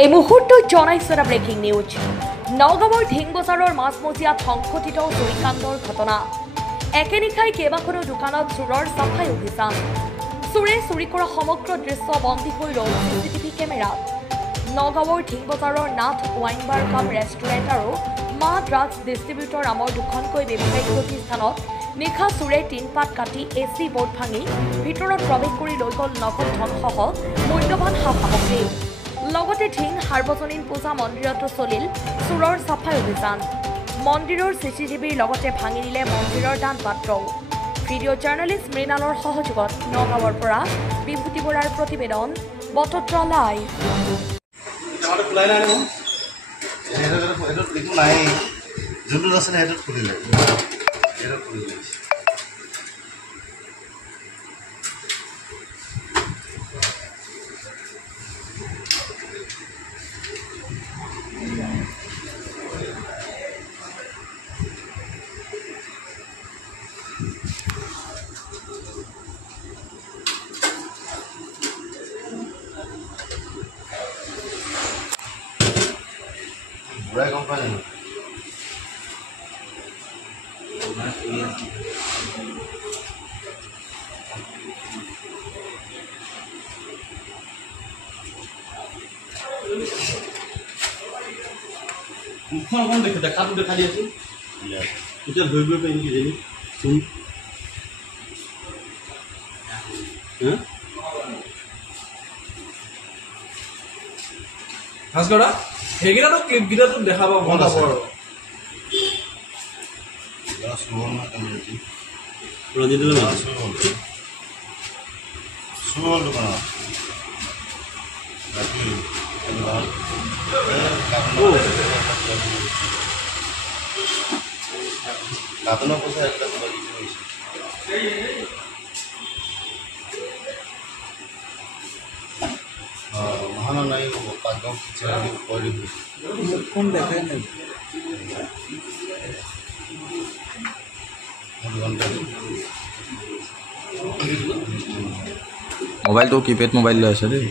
এই মুহূৰ্তত জনাইছো এটা ব্ৰেকিং নিউজ। নগাঁৱৰ ঢিং বজাৰৰ মাজমজিয়াত সংঘটিত চুৰিকাণ্ডৰ ঘটনা। একে নিশাই কেইবাখনো দোকানত চোৰৰ চাফাই অভিযান। চোৰে চুৰি কৰা সমগ্ৰ দৃশ্য বন্দী হৈ ৰল চিচিটিভি কেমেৰাত। নগাঁৱৰ ঢিং বজাৰৰ নাথ ৱাইন বাৰ কাম ৰেষ্টুৰেণ্ট আৰু মা ড্ৰাগছ ডিষ্ট্ৰিবিউটৰ নামৰ দুখনকৈ ব্যৱসায়িক প্ৰতিষ্ঠানত নিশা চোৰে টিনপাত কাটি এচি বোৰ্ড ভাঙি ভিতৰত প্ৰৱেশ কৰি লৈ গ'ল নগদ ধনসহ মূল্যৱান সা সামগ্ৰী। লগতে ঢিং সাৰ্বজনীন পূজা মন্দিৰতো চলিল চোৰৰ চাফাই অভিযান। মন্দিৰৰ চিচিটিভিৰ লগতে ভাঙি নিলে মন্দিৰৰ দান পাত্ৰও। ভিডিঅ' জাৰ্নেলিষ্ট মৃণালৰ সহযোগত নগাঁৱৰ পৰা বিভূতি বৰাৰ প্ৰতিবেদন, বটদ্ৰা লাইভ। Burai company. মুখখন দেখাটো দেখা দি আছো এতিয়া ধৰিব পাৰিম কি জানি চোন ভাস্কৰা সেইকেইটাতো ক্লিপকেইটাতো দেখা পাব মন আছে আৰু ৰঞ্জিত কাপনৰ পইচা একটা মহানা নাই পাঁচগাঁও কৰি কোন দেখাই নাই মোবাইলটো কিপেড মোবাইল লৈ আছে দেই।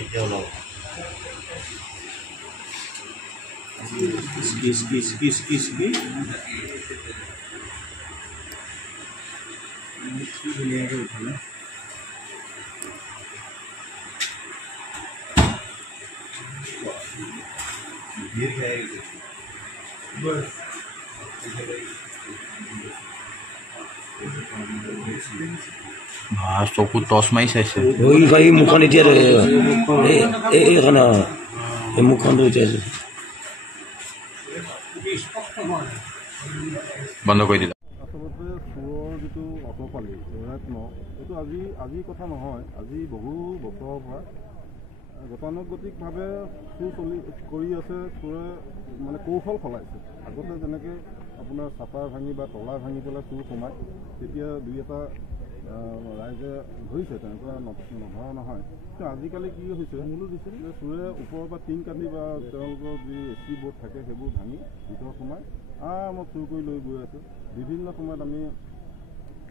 ধুনীয়াকৈ উঠালে চকু টচ মাৰি চাইছে মুখখন এতিয়া এইখন এই মুখখনটো এতিয়া বন্ধ কৰি দিলা। আচলতে চোৰৰ যিটো অটপালি দৌৰাত্মক এইটো আজি কথা নহয়, আজি বহু বছৰৰ পৰা গতানুগতিকভাৱে চোৰ কৰি আছে। চোৰে মানে কৌশল সলাইছে। আগতে যেনেকৈ আপোনাৰ চাপাৰ ভাঙি বা তলা ভাঙি পেলাই চোৰ সোমায়, তেতিয়া দুই এটা ৰাইজে ধৰিছে, তেনেকুৱা নধৰা নহয়। কিন্তু আজিকালি কি হৈছে, যে চোৰে ওপৰৰ পৰা টিং কাটি বা তেওঁলোকৰ যি এচি বোৰ্ড থাকে সেইবোৰ ভাঙি ভিতৰত সোমাই আৰামত চুৰ কৰি লৈ গৈ আছে। বিভিন্ন সময়ত আমি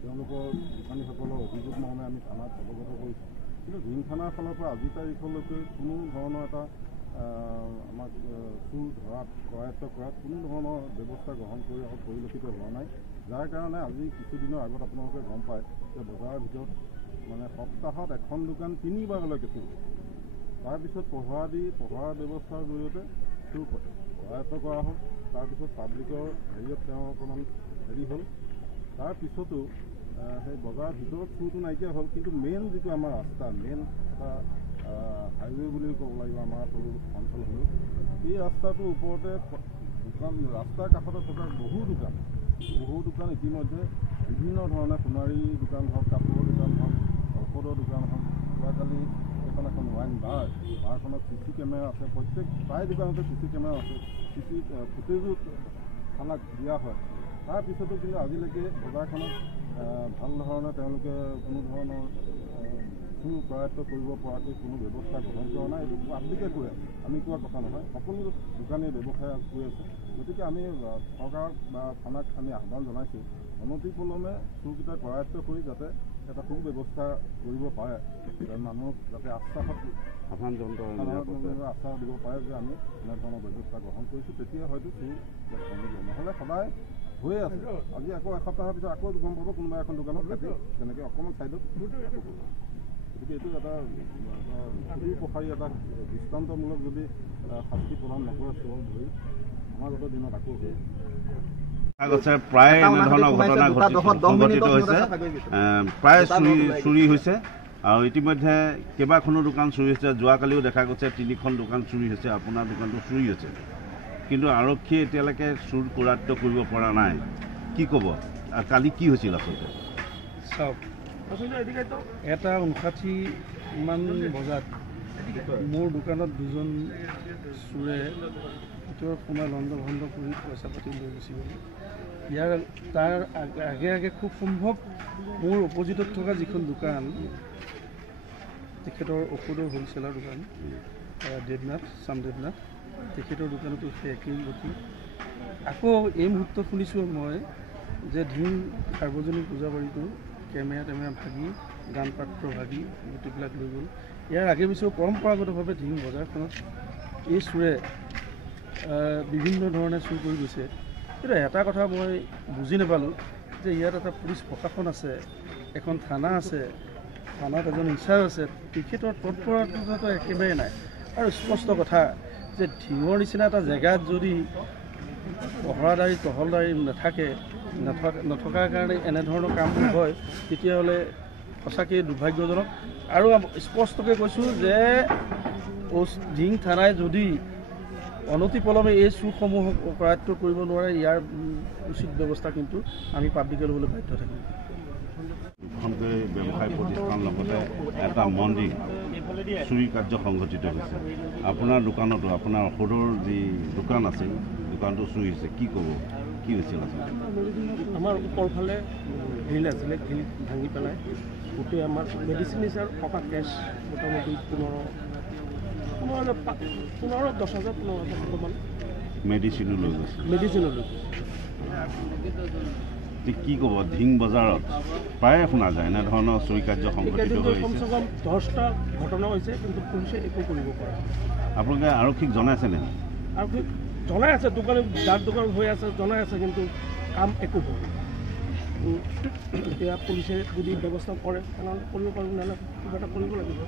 তেওঁলোকৰ দোকানীসকলৰ অভিযোগ মৰ্মে আমি থানাত অৱগত কৰিছোঁ। কিন্তু ঢিং থানাৰ ফালৰ পৰা আজিৰ তাৰিখলৈকে কোনো ধৰণৰ এটা আমাক চুৰ ধৰাত কৰায়ত্ব কৰাত কোনো ধৰণৰ ব্যৱস্থা গ্ৰহণ কৰি পৰিলক্ষিত হোৱা নাই। যাৰ কাৰণে আজি কিছুদিনৰ আগত আপোনালোকে গম পায় যে বজাৰৰ ভিতৰত মানে সপ্তাহত এখন দোকান 3 বাৰলৈকে চুৰ। তাৰপিছত পহৰা ব্যৱস্থাৰ জৰিয়তে চুৰ কৰায়ত্ব কৰা হ'ল। তাৰপিছত পাব্লিকৰ হেৰিয়ত তেওঁ অকণমান হেৰি হ'ল। তাৰপিছতো সেই বজাৰৰ ভিতৰত চুৰটো নাইকিয়া হ'ল। কিন্তু মেইন যিটো আমাৰ ৰাস্তা, মেইন এটা হাইৱে বুলি ক'ব লাগিব আমাৰ অঞ্চল হ'লেও, এই ৰাস্তাটোৰ ওপৰতে দোকান, ৰাস্তাৰ কাষতে থকা বহু দোকান ইতিমধ্যে বিভিন্ন ধৰণে সোণাৰী দোকান হওক, কাপোৰৰ দোকান হওক, ঔষধৰ দোকান হওক, যোৱাকালি এখন ৱাইন বাৰখনত চিচি কেমেৰা আছে। প্ৰায় দোকানতে চিচি কেমেৰা আছে। চিচি ফুটেজো থানাক দিয়া হয়। তাৰপিছতো কিন্তু আজিলৈকে বজাৰখনত ভাল ধৰণে তেওঁলোকে কোনো ধৰণৰ চুৰ কৰায়ত্ব কৰিব পৰাকৈ কোনো ব্যৱস্থা গ্ৰহণ কৰা নাই। এইটো পাব্লিকে কৈ আছে, আমি কোৱা কথা নহয়। সকলো দোকানীয়ে ব্যৱসায় কৈ আছে। গতিকে আমি চৰকাৰক বা থানাক আমি আহ্বান জনাইছোঁ, অনতিপলমে চুৰকেইটা কৰায়ত্ব কৰি যাতে এটা সুব্যৱস্থা কৰিব পাৰে মানুহক যাতে আশ্বাস দিব পাৰে যে আমি এনেধৰণৰ ব্যৱস্থা গ্ৰহণ কৰিছোঁ, তেতিয়া হয়তো চুৰ কমিব। নহ'লে সদায় হৈয়ে আছে। আজি আকৌ এসপ্তাহৰ পিছত আকৌ গম পাব কোনোবা এখন দোকানত কাটি তেনেকৈ অকণমান ছাইডত গতিকে এইটো এটা সুদূৰপ্ৰসাৰী এটা দৃষ্টান্তমূলক যদি শাস্তি প্ৰদান নকৰে চোৰ ধৰি সমাজৰ দিনত আকৌ হৈ গৈছে। প্ৰায় এনেধৰণৰ ঘটনা সংঘটিত হৈছে, প্ৰায় চুৰি হৈছে আৰু ইতিমধ্যে কেইবাখনো দোকান চুৰি হৈছে। যোৱাকালিও দেখা গৈছে 3খন দোকান চুৰি হৈছে, আপোনাৰ দোকানটো চুৰি হৈছে, কিন্তু আৰক্ষীয়ে এতিয়ালৈকে চুৰ কৰায়ত্ব কৰিব পৰা নাই। কি ক'ব, কালি কি হৈছিল আচলতে? চাওক, আচলতে এটা 59মান বজাত মোৰ দোকানত দুজন চোৰে ভিতৰত সোমাই লণ্ড ভণ্ড কৰি পইচা পাতি লৈ গুচি গ'ল। তাৰ আগে আগে খুব সম্ভৱ মোৰ অপজিটত থকা যিখন দোকান, তেখেতৰ ঔষধৰ হ'লচেলাৰ দোকান দেৱনাথ চামদেৱনাথ, তেখেতৰ দোকানতো সেই একেই গতি। আকৌ এই মুহূৰ্তত শুনিছোঁ মই যে ঢিং সাৰ্বজনীন পূজাবাৰীটো কেমেৰা ভাগি, গান পাত্ৰ ভাগি গোটেইবিলাক লৈ গ'ল। ইয়াৰ আগে পিছেও পৰম্পৰাগতভাৱে ঢিং বজাৰখনত এই চোৰে বিভিন্ন ধৰণে চুৰ কৰি গৈছে। কিন্তু এটা কথা মই বুজি নাপালোঁ যে ইয়াত এটা পুলিচ প্ৰশাসন আছে, এখন থানা আছে, থানাত এজন ইনচাৰ্জ আছে, তেখেতৰ তৎপৰতাটো একেবাৰে নাই। আৰু স্পষ্ট কথা যে ঢিঙৰ নিচিনা এটা জেগাত যদি পহৰাদাৰী টহলদাৰী নথকাৰ কাৰণে এনেধৰণৰ কামবোৰ হয়, তেতিয়াহ'লে সঁচাকৈ দুৰ্ভাগ্যজনক। আৰু স্পষ্টকৈ কৈছোঁ যে ঢিং থানাই যদি অনতিপলমে এই চুৰসমূহক কৰায়ত্ব কৰিব নোৱাৰে, ইয়াৰ উচিত ব্যৱস্থা কিন্তু আমি পাব্লিকে ল'বলৈ বাধ্য থাকিম। দুখনকৈ ব্যৱসায় প্ৰতিষ্ঠান লগতে এটা মন্দিৰ চুৰি কাৰ্য সংঘটিত হৈছে। আপোনাৰ দোকানতো, আপোনাৰ ঔষধৰ যি দোকান আছিল, দোকানটো চুৰি হৈছে, কি ক'ব, কি হৈছিল আচলতে? আমাৰ ওপৰফালে গ্ৰিল আছিলে, গ্ৰিল ভাঙি পেলাই গোটেই আমাৰ মেডিচিন হিচাপ থকা কেছ মোটামুটি 10,000 15,000 মেডিচিনো লৈ গৈছে। মেডিচিনো লৈ কি ক'ব, ঢিং বজাৰত প্ৰায়ে শুনা যায় এনেধৰণৰ চুৰি কাৰ্য সংঘটিত হৈছে। কমচে কম 10টা ঘটনা হৈছে, কিন্তু পুলিচে একো কৰিব পৰা নাই। আপোনালোকে আৰক্ষীক জনাইছেনে? আৰক্ষীক জনাই আছে, যাৰ দোকান হৈ আছে জনাই আছে, কিন্তু কাম একো হোৱা নাই। এতিয়া পুলিচে যদি ব্যৱস্থা কৰে তেনেহ'লে কৰিব পাৰিব, নহ'লে কিবা এটা কৰিব লাগিব।